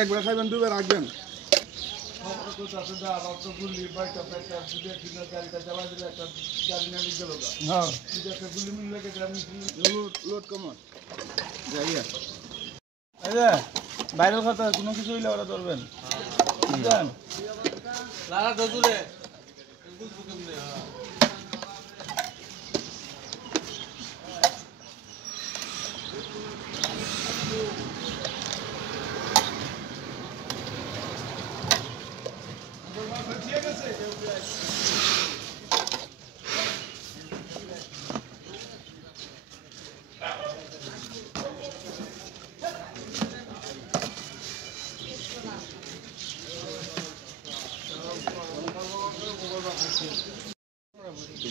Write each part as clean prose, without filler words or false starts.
একবার খাইবেন দুবার রাখবেন। লোড কমন বাইরের কথা কোনো কিছু হইলে ওরা ধরবেন।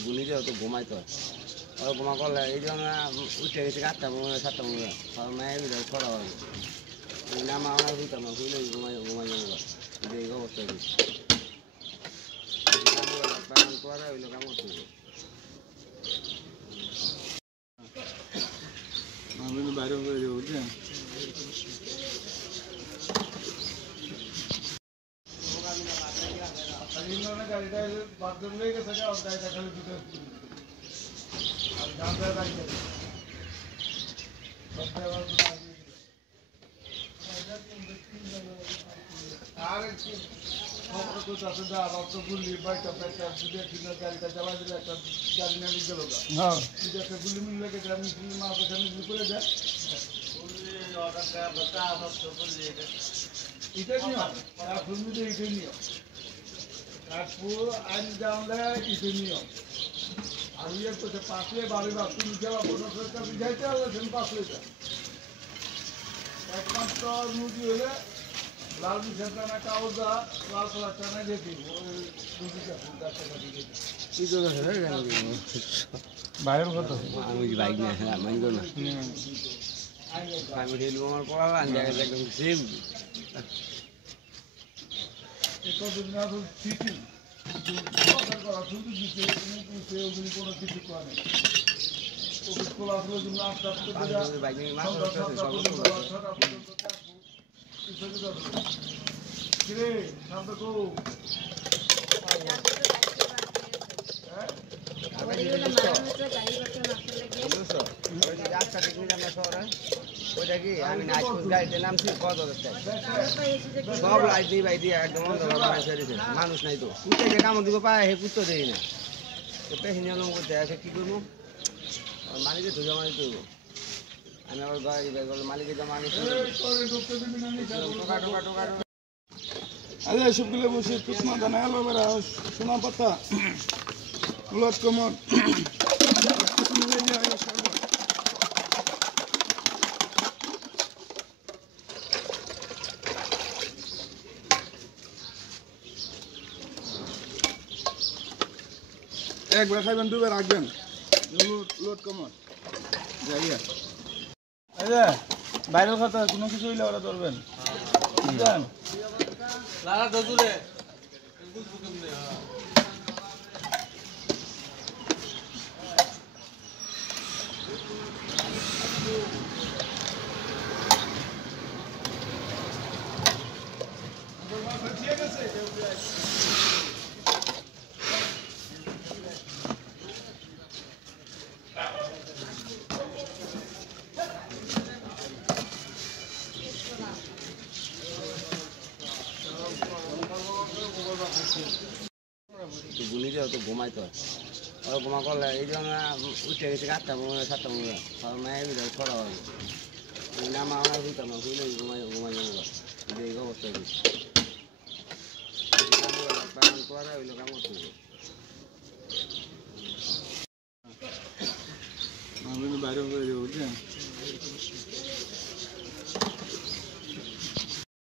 গুলি দিয়ে তো ঘুমাইতো আর ঘুমা করলে এই জন্য উঠে গেছে 8টা 7টা মায়ের করা হয় নামা আমার হইতাম না হইলে ঘুমাই যাবো এই অবস্থা করা হইলো কাম করতে বাইরে হয়ে যাবো বুঝছেন। গাড়িটা বাথরুম লেগে গেছে গাড়িটা খালি দুটো আর গাঁদা রাখবে আর আবার তো গুলি বাইকটা গাড়িটা চালা দিলে একটা গাড়ি নিয়ে গেল একটা গুলি মিলে গেছে আমি মাছ গুলি করে যায় এটাই নিয়ম এটাই নিয়ম তারপর আইন জানলে এটাই নিয়ম আর ইয়ে করছে পাশলে বাড়ি বা তুমি যাওয়া পনেরোটা বুঝাইতে হবে সেন পাশলে যা একমাত্র মুরগি হলে লাল মিশার টানা কাউদা লাল কলার টানা যেতে বাইরের কথা আমি বাইক নিয়ে মানব না আমি রেল আমার পড়া জায়গায় একদম সেম ওইটা কি আমি নাচপুর গাড়িতে নামছি কত সব লাইট দিয়ে বাই দিয়ে একদম মানুষ নাই তো কুত্তে যে কামড় দিব পায় হে কুত্তো দেই না তো প্যাসেঞ্জার লোক করতে আছে কি করবো মালিকে তো জমা দিতে হইব আমি আবার গাড়ি বাই করলে মালিকে জমা আনি আরে সবগুলো বসে কুসমা দানা এলো বেড়া সোনা পাতা লোড কমন একবার খাইবেন দুবার রাখবেন। লোড কমন বাইরের কথা কোনো কিছু হইলে ওরা ধরবেন। গুলি দিয়ে তো ঘুমাইতো আর ঘুমা করলে এই জন্য উঠে গেছে 8টা 7টা মায়ের করা হয় নামা আমার হইতাম না হইলে ঘুমাই যাবো এই অবস্থা করা হইলো কাম করতে বাইরে হয়ে যাবো বুঝছেন।